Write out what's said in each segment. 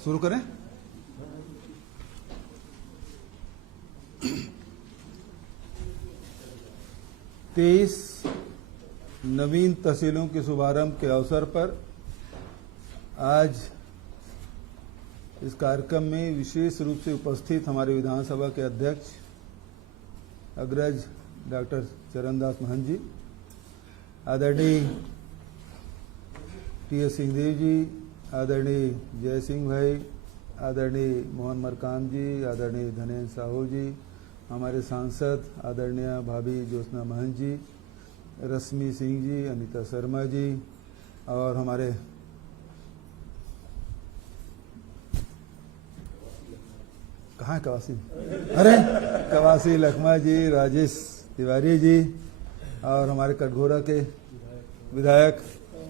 शुरू करें। तेईस नवीन तहसीलों के शुभारंभ के अवसर पर आज इस कार्यक्रम में विशेष रूप से उपस्थित हमारे विधानसभा के अध्यक्ष अग्रज डॉक्टर चरणदास महंत जी, आदरणीय टी.एस. सिंहदेव जी, आदरणीय जय सिंह भाई, आदरणीय मोहन मरकाम जी, आदरणीय धनेन्द्र साहू जी, हमारे सांसद आदरणीय भाभी ज्योत्सना महंत जी, रश्मि सिंह जी, अनीता शर्मा जी, और हमारे कहाँ है कवासी, अरे कवासी लखमा जी, राजेश तिवारी जी, और हमारे कटघोरा के विधायक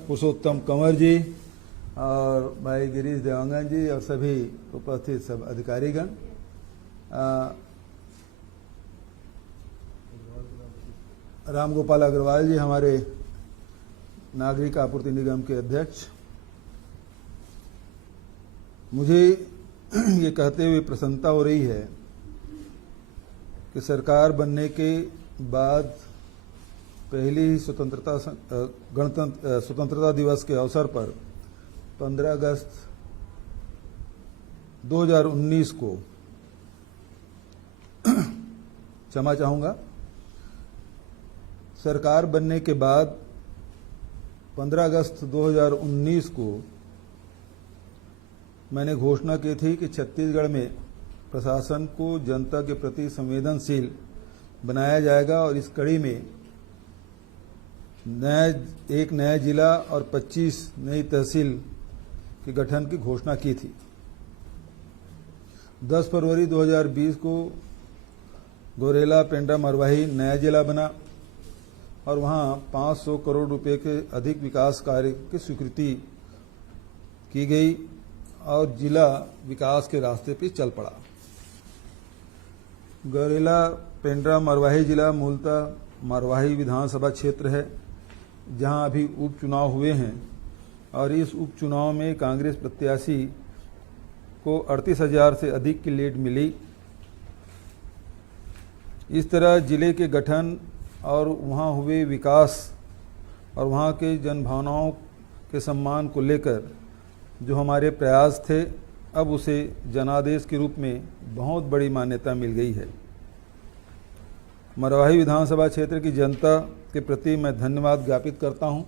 पुरुषोत्तम कंवर जी, और भाई गिरीश देवांगन जी, और सभी उपस्थित सब अधिकारीगण। राम गोपाल अग्रवाल जी, हमारे नागरिक आपूर्ति निगम के अध्यक्ष। मुझे ये कहते हुए प्रसन्नता हो रही है कि सरकार बनने के बाद पहली ही स्वतंत्रता दिवस के अवसर पर 15 अगस्त 2019 को क्षमा चाहूँगा, सरकार बनने के बाद 15 अगस्त 2019 को मैंने घोषणा की थी कि छत्तीसगढ़ में प्रशासन को जनता के प्रति संवेदनशील बनाया जाएगा और इस कड़ी में एक नया जिला और 25 नई तहसील के गठन की घोषणा की थी। 10 फरवरी 2020 को गौरेला पेंड्रा मरवाही नया जिला बना और वहां 500 करोड़ रुपए के अधिक विकास कार्य की स्वीकृति की गई और जिला विकास के रास्ते पे चल पड़ा। गौरेला पेंड्रा मरवाही जिला मूलतः मरवाही विधानसभा क्षेत्र है, जहां अभी उपचुनाव हुए हैं और इस उपचुनाव में कांग्रेस प्रत्याशी को 38,000 से अधिक की लीड मिली। इस तरह जिले के गठन और वहां हुए विकास और वहां के जनभावनाओं के सम्मान को लेकर जो हमारे प्रयास थे, अब उसे जनादेश के रूप में बहुत बड़ी मान्यता मिल गई है। मरवाही विधानसभा क्षेत्र की जनता के प्रति मैं धन्यवाद ज्ञापित करता हूं।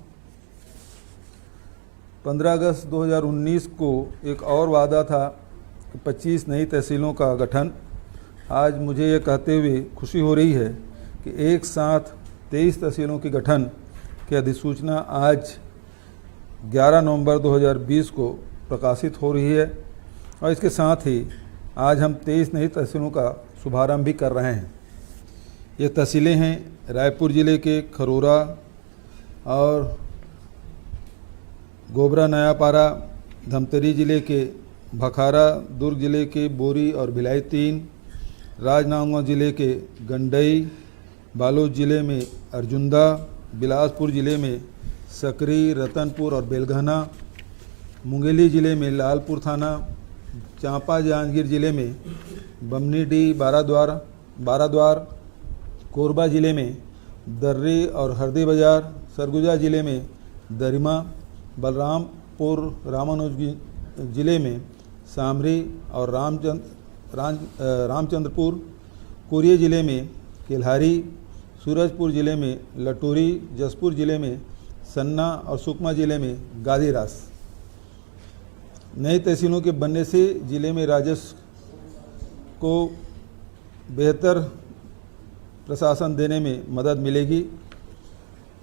15 अगस्त 2019 को एक और वादा था कि 25 नई तहसीलों का गठन। आज मुझे ये कहते हुए खुशी हो रही है कि एक साथ 23 तहसीलों के गठन की अधिसूचना आज 11 नवंबर 2020 को प्रकाशित हो रही है और इसके साथ ही आज हम 23 नई तहसीलों का शुभारंभ भी कर रहे हैं। ये तहसीलें हैं रायपुर जिले के खरोरा और गोबरा नयापारा, धमतरी जिले के भखारा, दुर्ग जिले के बोरी और भिलाई 3, राजनांदगांव जिले के गंडई, बालोद जिले में अर्जुंदा, बिलासपुर जिले में सकरी, रतनपुर और बेलगहना, मुंगेली जिले में लालपुर थाना, चांपा जांजगीर जिले में बमनीडी, बाराद्वार, कोरबा जिले में दर्री और हरदी बाजार, सरगुजा जिले में दरिमा, बलरामपुर रामानुज जिले में सामरी और रामचंद्रपुर, कोरिया जिले में केल्हारी, सूरजपुर जिले में लटोरी, जसपुर जिले में सन्ना और सुकमा जिले में गादीरास। नई तहसीलों के बनने से जिले में राजस्व को बेहतर प्रशासन देने में मदद मिलेगी।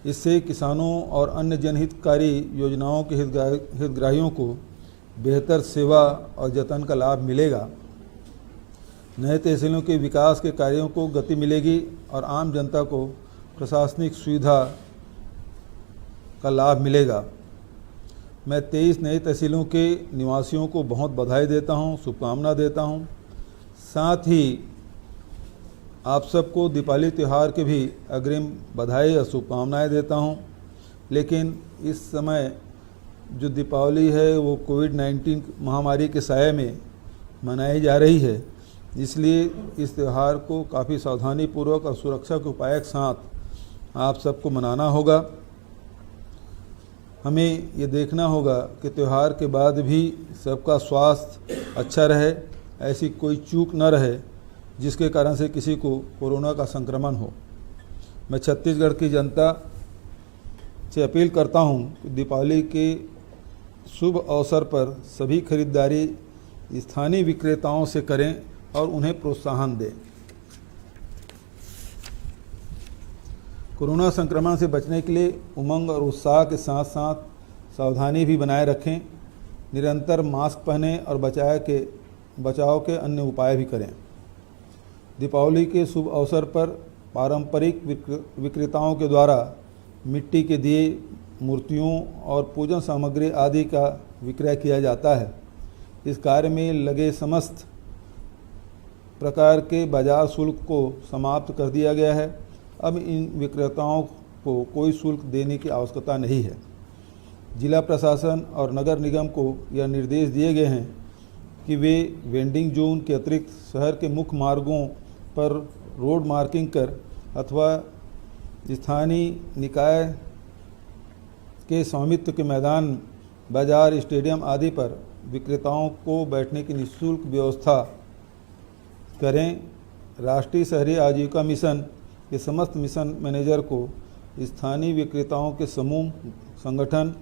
इससे किसानों और अन्य जनहितकारी योजनाओं के हितग्राहियों को बेहतर सेवा और जतन का लाभ मिलेगा। नए तहसीलों के विकास के कार्यों को गति मिलेगी और आम जनता को प्रशासनिक सुविधा का लाभ मिलेगा। मैं 23 नई तहसीलों के निवासियों को बहुत बधाई देता हूं, शुभकामना देता हूं। साथ ही आप सबको दीपावली त्यौहार के भी अग्रिम बधाई और शुभकामनाएं देता हूं। लेकिन इस समय जो दीपावली है वो कोविड-19 महामारी के साये में मनाई जा रही है, इसलिए इस त्यौहार को काफ़ी सावधानीपूर्वक और सुरक्षा के उपाय के साथ आप सबको मनाना होगा। हमें ये देखना होगा कि त्यौहार के बाद भी सबका स्वास्थ्य अच्छा रहे, ऐसी कोई चूक न रहे जिसके कारण से किसी को कोरोना का संक्रमण हो। मैं छत्तीसगढ़ की जनता से अपील करता हूं कि दीपावली के शुभ अवसर पर सभी खरीदारी स्थानीय विक्रेताओं से करें और उन्हें प्रोत्साहन दें। कोरोना संक्रमण से बचने के लिए उमंग और उत्साह के साथ साथ सावधानी भी बनाए रखें। निरंतर मास्क पहनें और बचाव के अन्य उपाय भी करें। दीपावली के शुभ अवसर पर पारंपरिक विक्रेताओं के द्वारा मिट्टी के दिए, मूर्तियों और पूजन सामग्री आदि का विक्रय किया जाता है। इस कार्य में लगे समस्त प्रकार के बाजार शुल्क को समाप्त कर दिया गया है। अब इन विक्रेताओं को कोई शुल्क देने की आवश्यकता नहीं है। जिला प्रशासन और नगर निगम को यह निर्देश दिए गए हैं कि वे वेंडिंग जोन के अतिरिक्त शहर के मुख्य मार्गों पर रोड मार्किंग कर अथवा स्थानीय निकाय के स्वामित्व के मैदान, बाजार, स्टेडियम आदि पर विक्रेताओं को बैठने की निःशुल्क व्यवस्था करें। राष्ट्रीय शहरी आजीविका मिशन के समस्त मिशन मैनेजर को स्थानीय विक्रेताओं के समूह, संगठन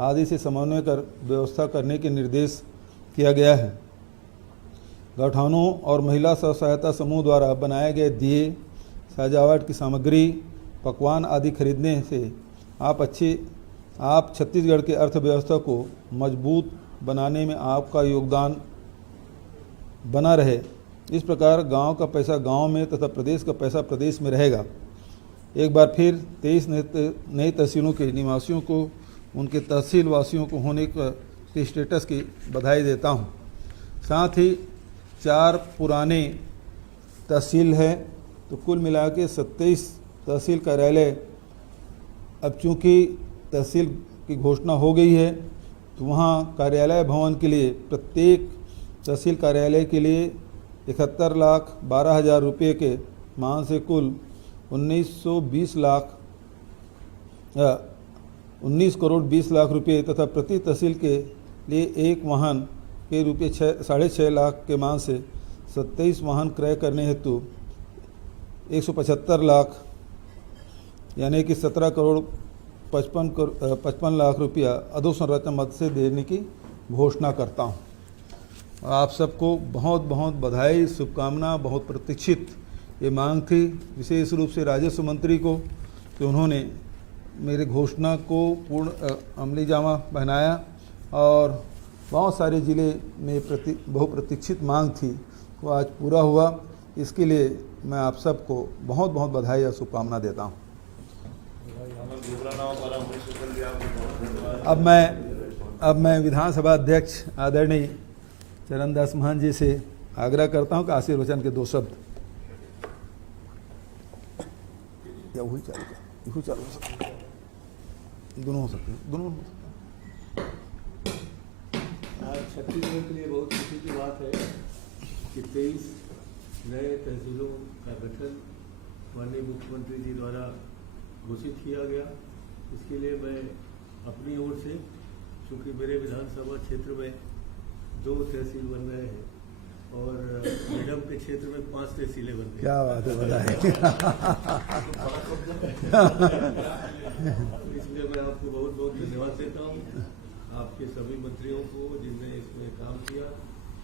आदि से समन्वय कर व्यवस्था करने के निर्देश किया गया है। गौठानों और महिला स्व सहायता समूह द्वारा बनाए गए दिए, सजावट की सामग्री, पकवान आदि खरीदने से आप छत्तीसगढ़ की अर्थव्यवस्था को मजबूत बनाने में आपका योगदान बना रहे। इस प्रकार गांव का पैसा गांव में तथा प्रदेश का पैसा प्रदेश में रहेगा। एक बार फिर 23 नई तहसीलों के निवासियों को उनके तहसील वासियों को होने के स्टेटस की बधाई देता हूं। साथ ही 4 पुराने तहसील हैं, तो कुल मिला के 27 तहसील कार्यालय। अब चूँकि तहसील की घोषणा हो गई है, तो वहाँ कार्यालय भवन के लिए प्रत्येक तहसील कार्यालय के लिए 71,12,000 रुपये के मान से कुल 19 करोड़ 20 लाख रुपये तथा प्रति तहसील के लिए एक वाहन के रुपये 6.5 लाख के मान से 27 वाहन क्रय करने हेतु 175 लाख यानी कि 17 करोड़ 55 लाख रुपया अधोसंरचना मद से देने की घोषणा करता हूँ। आप सबको बहुत बहुत बधाई, शुभकामना। बहुत प्रतीक्षित ये मांग थी, विशेष रूप से राजस्व मंत्री को, कि उन्होंने मेरे घोषणा को पूर्ण अमली जामा पहनाया और बहुत सारे ज़िले में बहुप्रतीक्षित मांग थी, वो आज पूरा हुआ। इसके लिए मैं आप सबको बहुत बहुत बधाई और शुभकामना देता हूँ। अब मैं विधानसभा अध्यक्ष आदरणीय चरणदास महंत जी से आग्रह करता हूं कि आशीर्वचन के 2 शब्द या वही चालू दोनों हो सकते हैं, दोनों। छत्तीसगढ़ के लिए बहुत खुशी की बात है कि 23 नए तहसीलों का गठन माननीय मुख्यमंत्री जी द्वारा घोषित किया गया। इसके लिए मैं अपनी ओर से, चूँकि मेरे विधानसभा क्षेत्र में 2 तहसील बन रहे हैं और मैडम के क्षेत्र में 5 तहसीलें बन रही हैं। क्या बात है, बधाई। इसलिए मैं आपको बहुत बहुत धन्यवाद देता हूँ, आपके सभी मंत्रियों को जिनने इसमें काम किया,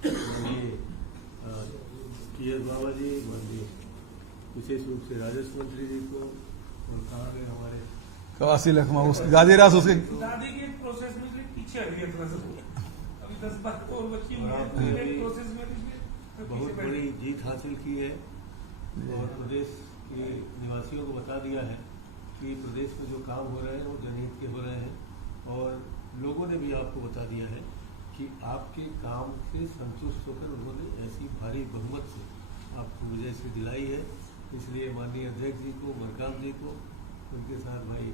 माननीय PS बाबा जी, माननीय विशेष रूप से राजस्व मंत्री जी को, और कहाँ गए हमारे कवासी लखमा गाजीरास उसके दादी के प्रोसेस में पीछे हट गया थोड़ा सा, अभी 10-12 और बच्ची प्रोसेस में बहुत बड़ी जीत हासिल की है और प्रदेश के निवासियों को बता दिया है कि प्रदेश में जो काम हो रहे हैं वो जनहित के हो रहे हैं, और लोगों ने भी आपको बता दिया है कि आपके काम से संतुष्ट होकर उन्होंने ऐसी भारी बहुमत से आपको विजय से दिलाई है। इसलिए माननीय अध्यक्ष जी को, मरकाम जी को, उनके साथ भाई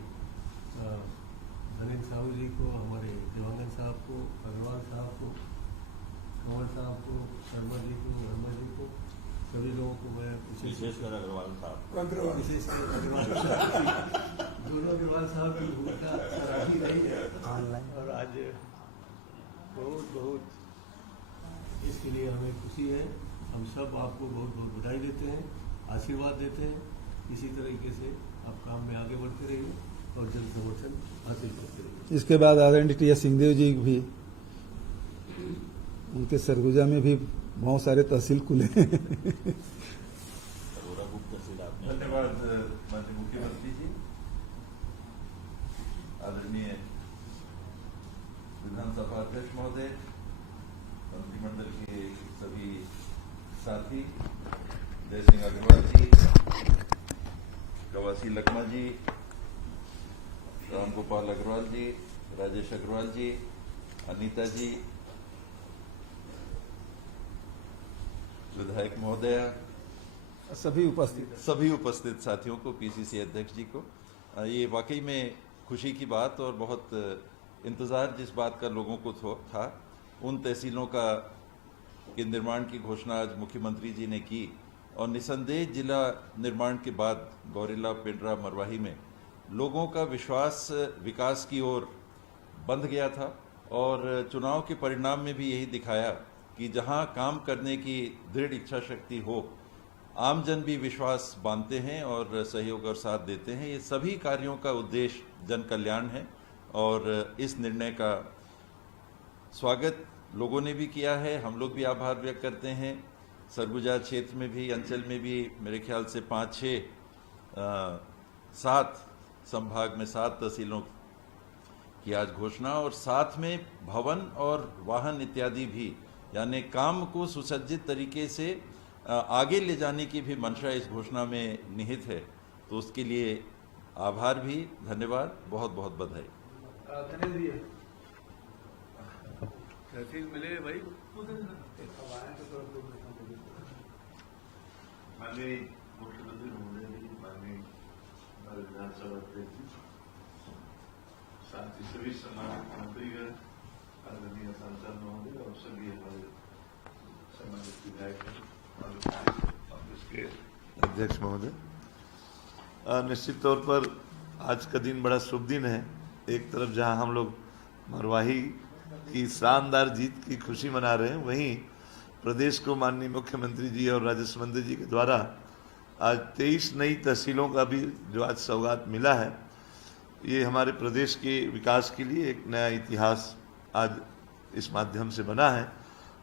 धनेन्द्र साहू जी को, हमारे देवांगन साहब को, अग्रवाल साहब को, कंवर साहब को, शर्मा जी को, वर्मा जी को, सभी लोगों को मैं विशेषकर अग्रवाल साहब, विशेषकर अग्रवाल साहब दोनों अग्रवाल साहब की भूमिका सराही रही है और आज बहुत बहुत इसके लिए हमें खुशी है। हम सब आपको बहुत बहुत बधाई देते हैं, आशीर्वाद देते हैं। इसी तरीके से आप काम में आगे बढ़ते रहिए और जन समर्थन हासिल करते रहिए। इसके बाद आदरणीय टी एस सिंहदेव जी भी, उनके सरगुजा में भी बहुत सारे तहसील खुले हैं। अरोड़ा गुप्त तहसील आपने। धन्यवाद माननीय मुख्यमंत्री जी, आदरणीय विधानसभा अध्यक्ष महोदय, मंत्रिमंडल के सभी साथी, जय सिंह अग्रवाल जी, कवासी लखमा जी, राम गोपाल अग्रवाल जी, राजेश अग्रवाल जी, अनीता जी, विधायक महोदया, सभी उपस्थित साथियों को, पीसीसी अध्यक्ष जी को, ये वाकई में खुशी की बात और बहुत इंतज़ार जिस बात का लोगों को था, उन तहसीलों के निर्माण की घोषणा आज मुख्यमंत्री जी ने की और निसंदेह जिला निर्माण के बाद गौरेला, पिंडरा, मरवाही में लोगों का विश्वास विकास की ओर बंध गया था और चुनाव के परिणाम में भी यही दिखाया कि जहां काम करने की दृढ़ इच्छा शक्ति हो, आमजन भी विश्वास बांधते हैं और सहयोग और साथ देते हैं। ये सभी कार्यों का उद्देश्य जन कल्याण है और इस निर्णय का स्वागत लोगों ने भी किया है, हम लोग भी आभार व्यक्त करते हैं। सरगुजा क्षेत्र में भी, अंचल में भी मेरे ख्याल से 5-6 7 संभाग में 7 तहसीलों की आज घोषणा और साथ में भवन और वाहन इत्यादि भी, यानी काम को सुसज्जित तरीके से आगे ले जाने की भी मंशा इस घोषणा में निहित है। तो उसके लिए आभार भी, धन्यवाद, बहुत बहुत बधाई। तहसील मिले भाई। माननीय मुख्यमंत्री महोदय जी, माननीय विधानसभा अध्यक्ष जी, साथ ही सभी सम्मानित मंत्रीगण, आदरणीय सांसद महोदय और सभी हमारे सम्मानित विधायक कांग्रेस के अध्यक्ष महोदय, निश्चित तौर पर आज का दिन बड़ा शुभ दिन है। एक तरफ जहां हम लोग मरवाही की शानदार जीत की खुशी मना रहे हैं, वहीं प्रदेश को माननीय मुख्यमंत्री जी और राजस्व मंत्री जी के द्वारा आज 23 नई तहसीलों का भी जो आज सौगात मिला है, ये हमारे प्रदेश के विकास के लिए एक नया इतिहास आज इस माध्यम से बना है।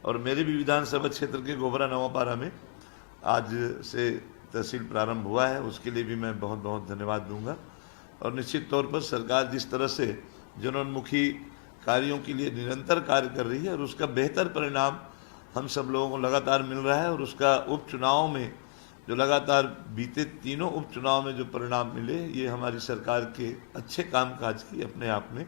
और मेरे भी विधानसभा क्षेत्र के गोबरा नवापारा में आज से तहसील प्रारंभ हुआ है, उसके लिए भी मैं बहुत बहुत धन्यवाद दूंगा। और निश्चित तौर पर सरकार जिस तरह से जनोन्मुखी कार्यों के लिए निरंतर कार्य कर रही है और उसका बेहतर परिणाम हम सब लोगों को लगातार मिल रहा है और उसका उपचुनाव में जो लगातार बीते तीनों उपचुनाव में जो परिणाम मिले, ये हमारी सरकार के अच्छे कामकाज की अपने आप में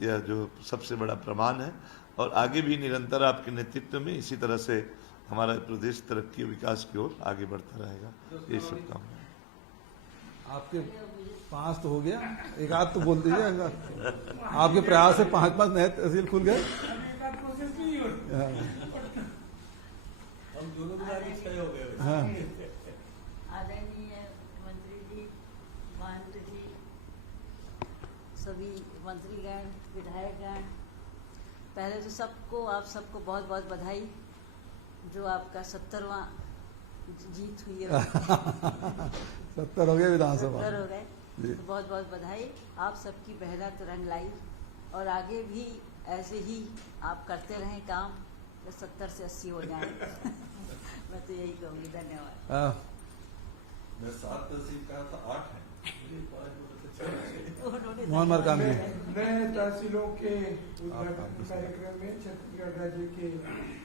यह जो सबसे बड़ा प्रमाण है। और आगे भी निरंतर आपके नेतृत्व में इसी तरह से हमारा प्रदेश तरक्की और विकास की ओर आगे बढ़ता रहेगा। ये शुभकामनाएं। आपके 5 तो हो गया, एक आध तो बोल दीजिए। आपके प्रयास से 5 नए तहसील खुल गए। प्रोसेस नहीं हो हम दोनों के साथ तय हो गए। हाँ। आदरणीय मंत्री जी, महंत जी, सभी मंत्रीगण, विधायकगण, पहले तो आप सबको बहुत बहुत बधाई, जो आपका 70वां जीत हुई है। 70 हो गए विधानसभा। 70 हो गए, तो बहुत बहुत बधाई। आप सबकी मेहनत रंग लाई और आगे भी ऐसे ही आप करते रहें काम, 70 से 80 हो जाए। मैं तो यही कहूँगी। धन्यवाद। मैं 7 तहसील कहा था, 8 है। मोहन मरकाम जी। नए तहसीलों के उद्घाटन कार्यक्रम में छत्तीसगढ़ राज्य के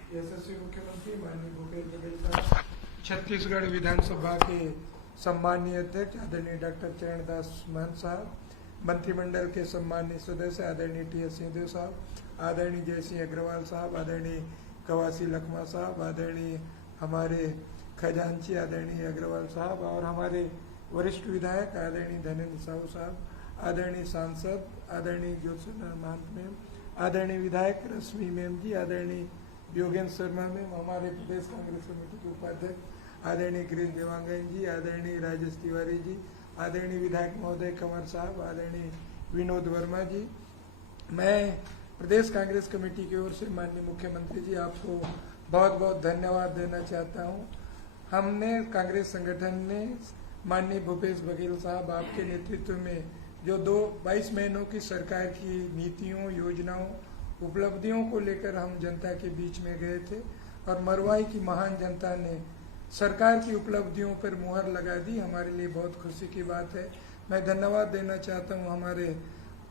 यशस्वी मुख्यमंत्री माननीय भूपेश बघेल साहब, छत्तीसगढ़ विधानसभा के सम्मानीय अध्यक्ष आदरणीय डॉक्टर चरणदास महंत साहब, मंत्रिमंडल के सम्मानीय सदस्य आदरणीय टी.एस. सिंहदेव साहब, आदरणीय जय सिंह अग्रवाल साहब, आदरणीय कवासी लखमा साहब, आदरणीय हमारे खजांची आदरणीय अग्रवाल साहब और हमारे वरिष्ठ विधायक आदरणीय धनेन्द्र साहू साहब, आदरणीय सांसद आदरणीय ज्योत्सना महंत मैम, आदरणीय विधायक रश्मि मैम जी, आदरणीय योगेंद्र शर्मा मैम, हमारे प्रदेश कांग्रेस कमेटी के उपाध्यक्ष आदरणीय गिरीश देवांगन जी, आदरणीय राजेश तिवारी जी, आदरणीय विधायक महोदय कंवर साहब, आदरणीय विनोद वर्मा जी, मैं प्रदेश कांग्रेस कमेटी की ओर से माननीय मुख्यमंत्री जी आपको बहुत बहुत धन्यवाद देना चाहता हूं। हमने कांग्रेस संगठन ने माननीय भूपेश बघेल साहब आपके नेतृत्व में जो 22 महीनों की सरकार की नीतियों, योजनाओं, उपलब्धियों को लेकर हम जनता के बीच में गए थे और मरवाई की महान जनता ने सरकार की उपलब्धियों पर मुहर लगा दी। हमारे लिए बहुत खुशी की बात है। मैं धन्यवाद देना चाहता हूं हमारे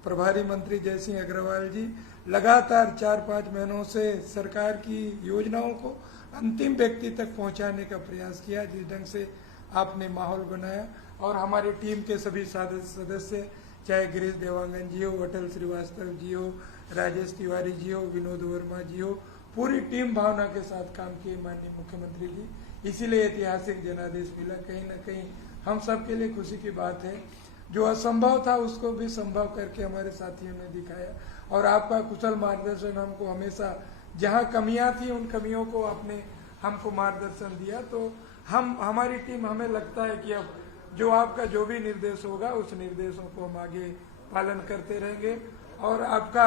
प्रभारी मंत्री जय सिंह अग्रवाल जी, लगातार 4-5 महीनों से सरकार की योजनाओं को अंतिम व्यक्ति तक पहुंचाने का प्रयास किया। जिस ढंग से आपने माहौल बनाया और हमारी टीम के सभी सदस्य, चाहे गिरीश देवांगन जी हो, अटल श्रीवास्तव जी हो, राजेश तिवारी जी हो, विनोद वर्मा जी हो, पूरी टीम भावना के साथ काम किए माननीय मुख्यमंत्री जी। इसीलिए ऐतिहासिक जनादेश मिला। कहीं न कहीं हम सब के लिए खुशी की बात है। जो असंभव था उसको भी संभव करके हमारे साथियों ने दिखाया और आपका कुशल मार्गदर्शन हमको हमेशा, जहां कमियां थी उन कमियों को आपने हमको मार्गदर्शन दिया। तो हमारी टीम, हमें लगता है कि अब जो आपका जो भी निर्देश होगा उस निर्देशों को हम आगे पालन करते रहेंगे। और आपका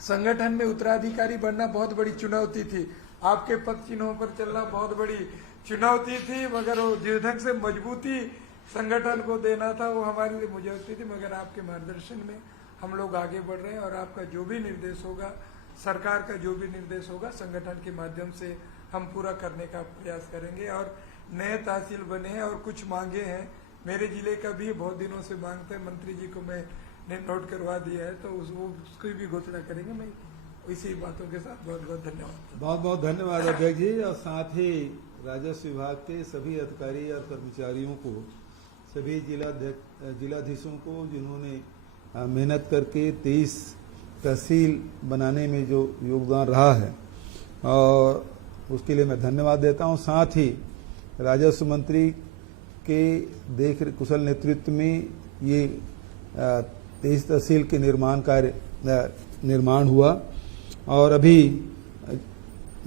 संगठन में उत्तराधिकारी बनना बहुत बड़ी चुनौती थी, आपके पद चिन्हों पर चलना बहुत बड़ी चुनौती थी, मगर वो जिस ढंग से मजबूती संगठन को देना था वो हमारे लिए मुझे थी। मगर आपके मार्गदर्शन में हम लोग आगे बढ़ रहे हैं और आपका जो भी निर्देश होगा, सरकार का जो भी निर्देश होगा, संगठन के माध्यम से हम पूरा करने का प्रयास करेंगे। और नए तहसील बने हैं और कुछ मांगे हैं, मेरे जिले का भी बहुत दिनों से मांगते हैं, मंत्री जी को मैंने नोट करवा दिया है, तो उसकी भी घोषणा करेंगे। मैं इसी बातों के साथ बहुत बहुत धन्यवाद। बहुत बहुत धन्यवाद अध्यक्ष जी, और साथ ही राजस्व विभाग के सभी अधिकारी और कर्मचारियों को, सभी जिलाधीशों को जिन्होंने मेहनत करके 23 तहसील बनाने में जो योगदान रहा है, और उसके लिए मैं धन्यवाद देता हूं। साथ ही राजस्व मंत्री के कुशल नेतृत्व में ये 23 तहसील के निर्माण हुआ और अभी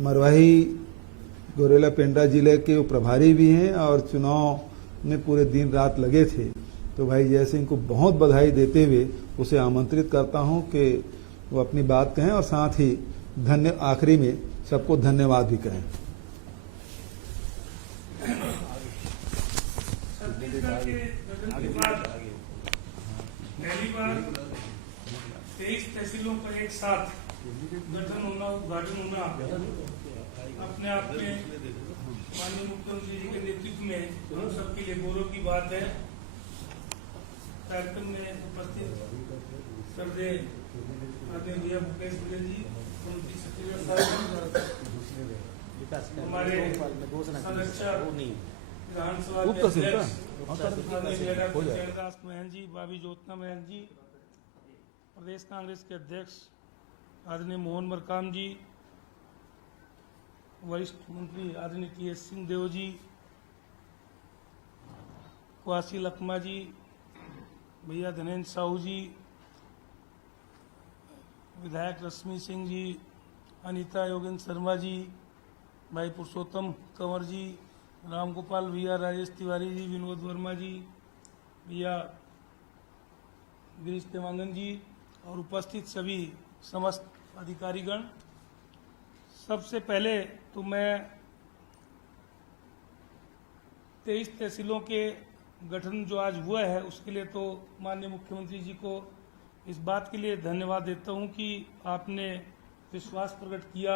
मरवाही गौरेला पेंड्रा जिले के वो प्रभारी भी हैं और चुनाव में पूरे दिन रात लगे थे। तो भाई जय सिंह को बहुत बधाई देते हुए उसे आमंत्रित करता हूं कि वो अपनी बात कहें और साथ ही आखिरी में सबको धन्यवाद भी कहें। छत्तीसगढ़ के गठन के बाद पहली बार 23 तहसीलों का एक साथ गठन होना, उद्घाटन होना अपने आप में माननीय मुख्यमंत्री जी के नेतृत्व में हम सबके लिए गौरव की बात है। कार्यक्रम में उपस्थित सर्वे आदरणीय भूपेश बघेल जी, मंत्री सचिव साहब, हमारे संरक्षक विधानसभा के अध्यक्ष महन जी, भाभी ज्योत्सना महन जी, प्रदेश कांग्रेस के अध्यक्ष आदरणीय मोहन मरकाम जी, वरिष्ठ मंत्री आदरणीय टी.एस. सिंहदेव जी, क्वासी लखमा जी, भैया धनेन्द्र साहू जी, विधायक रश्मि सिंह जी, अनीता योगेंद्र शर्मा जी, भाई पुरुषोत्तम कंवर जी, रामगोपाल भैया, राजेश तिवारी जी, विनोद वर्मा जी, भैया गिरीश देवांगन जी और उपस्थित सभी समस्त अधिकारीगण। सबसे पहले तो मैं 23 तहसीलों के गठन जो आज हुआ है उसके लिए तो माननीय मुख्यमंत्री जी को इस बात के लिए धन्यवाद देता हूं कि आपने विश्वास प्रकट किया।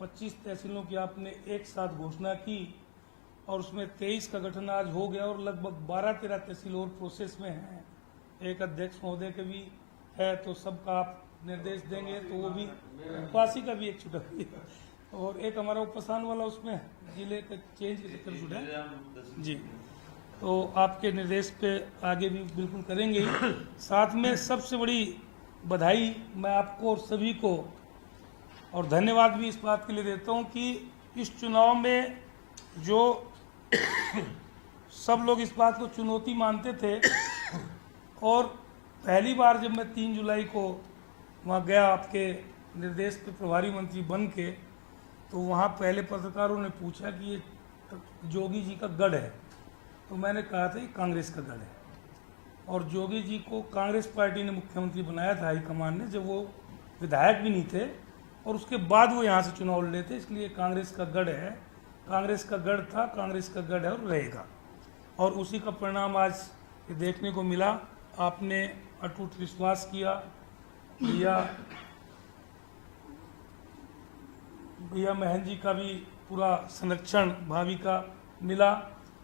25 तहसीलों की आपने एक साथ घोषणा की और उसमें 23 का गठन आज हो गया और लगभग 12-13 तहसील और प्रोसेस में हैं। एक अध्यक्ष महोदय के भी है, तो सबका आप निर्देश देंगे तो वो भी, क्वासी का भी एक छुटा और एक हमारा उपसान वाला उसमें जिले का चेंज के चक्कर छुटा जी, तो आपके निर्देश पे आगे भी बिल्कुल करेंगे। साथ में सबसे बड़ी बधाई मैं आपको और सभी को और धन्यवाद भी इस बात के लिए देता हूं कि इस चुनाव में जो सब लोग इस बात को चुनौती मानते थे और पहली बार जब मैं 3 जुलाई को वहाँ गया आपके निर्देश पे प्रभारी मंत्री बन के, तो वहाँ पहले पत्रकारों ने पूछा कि ये जोगी जी का गढ़ है, तो मैंने कहा था ये कांग्रेस का गढ़ है। और जोगी जी को कांग्रेस पार्टी ने मुख्यमंत्री बनाया था हाईकमान ने, जब वो विधायक भी नहीं थे, और उसके बाद वो यहाँ से चुनाव लड़े थे, इसलिए कांग्रेस का गढ़ है, कांग्रेस का गढ़ था, कांग्रेस का गढ़ है और रहेगा। और उसी का परिणाम आज देखने को मिला। आपने अटूट विश्वास किया, भैया महन जी का भी पूरा संरक्षण भाभी का मिला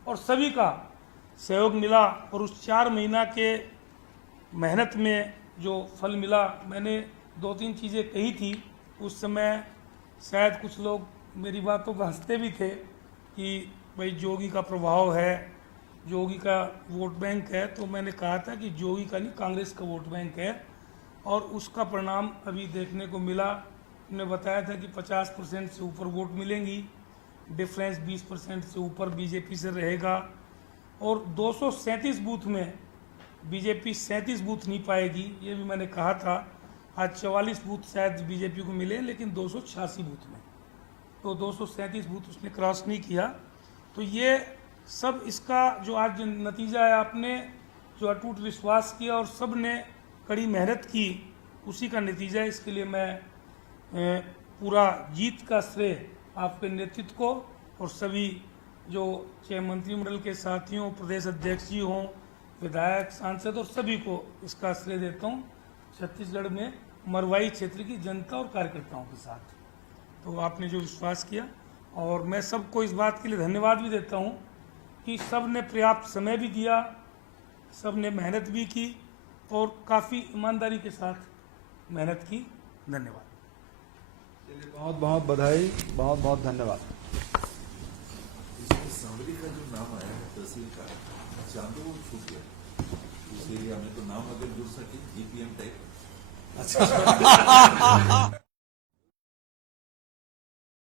और सभी का सहयोग मिला, और उस 4 महीना के मेहनत में जो फल मिला, मैंने 2-3 चीज़ें कही थी उस समय, शायद कुछ लोग मेरी बातों पर हंसते भी थे कि भाई जोगी का प्रभाव है, जोगी का वोट बैंक है, तो मैंने कहा था कि जोगी का नहीं, कांग्रेस का वोट बैंक है, और उसका परिणाम अभी देखने को मिला। हमने बताया था कि 50% से ऊपर वोट मिलेंगी, डिफरेंस 20% से ऊपर बीजेपी से रहेगा, और 237 बूथ में बीजेपी 37 बूथ नहीं पाएगी, ये भी मैंने कहा था। आज 44 बूथ शायद बीजेपी को मिले, लेकिन 286 बूथ में, तो 237 बूथ उसने क्रॉस नहीं किया। तो ये सब इसका जो आज नतीजा है, आपने जो अटूट विश्वास किया और सब ने कड़ी मेहनत की, उसी का नतीजा है। इसके लिए मैं पूरा जीत का श्रेय आपके नेतृत्व को और सभी जो चाहे मंत्रिमंडल के साथियों, प्रदेश अध्यक्ष जी हों, विधायक, सांसद और सभी को इसका श्रेय देता हूँ, छत्तीसगढ़ में मरवाई क्षेत्र की जनता और कार्यकर्ताओं के साथ। तो आपने जो विश्वास किया, और मैं सबको इस बात के लिए धन्यवाद भी देता हूँ कि सब ने पर्याप्त समय भी दिया, सब ने मेहनत भी की और काफ़ी ईमानदारी के साथ मेहनत की। धन्यवाद। चलिए, बहुत बहुत बधाई, बहुत बहुत धन्यवाद। इसमें सांवरी का जो नाम आया है तहसील का, चांदो वो छूट गया उस एरिया में, तो नाम अगर जुड़ सके GPM टाइप। अच्छा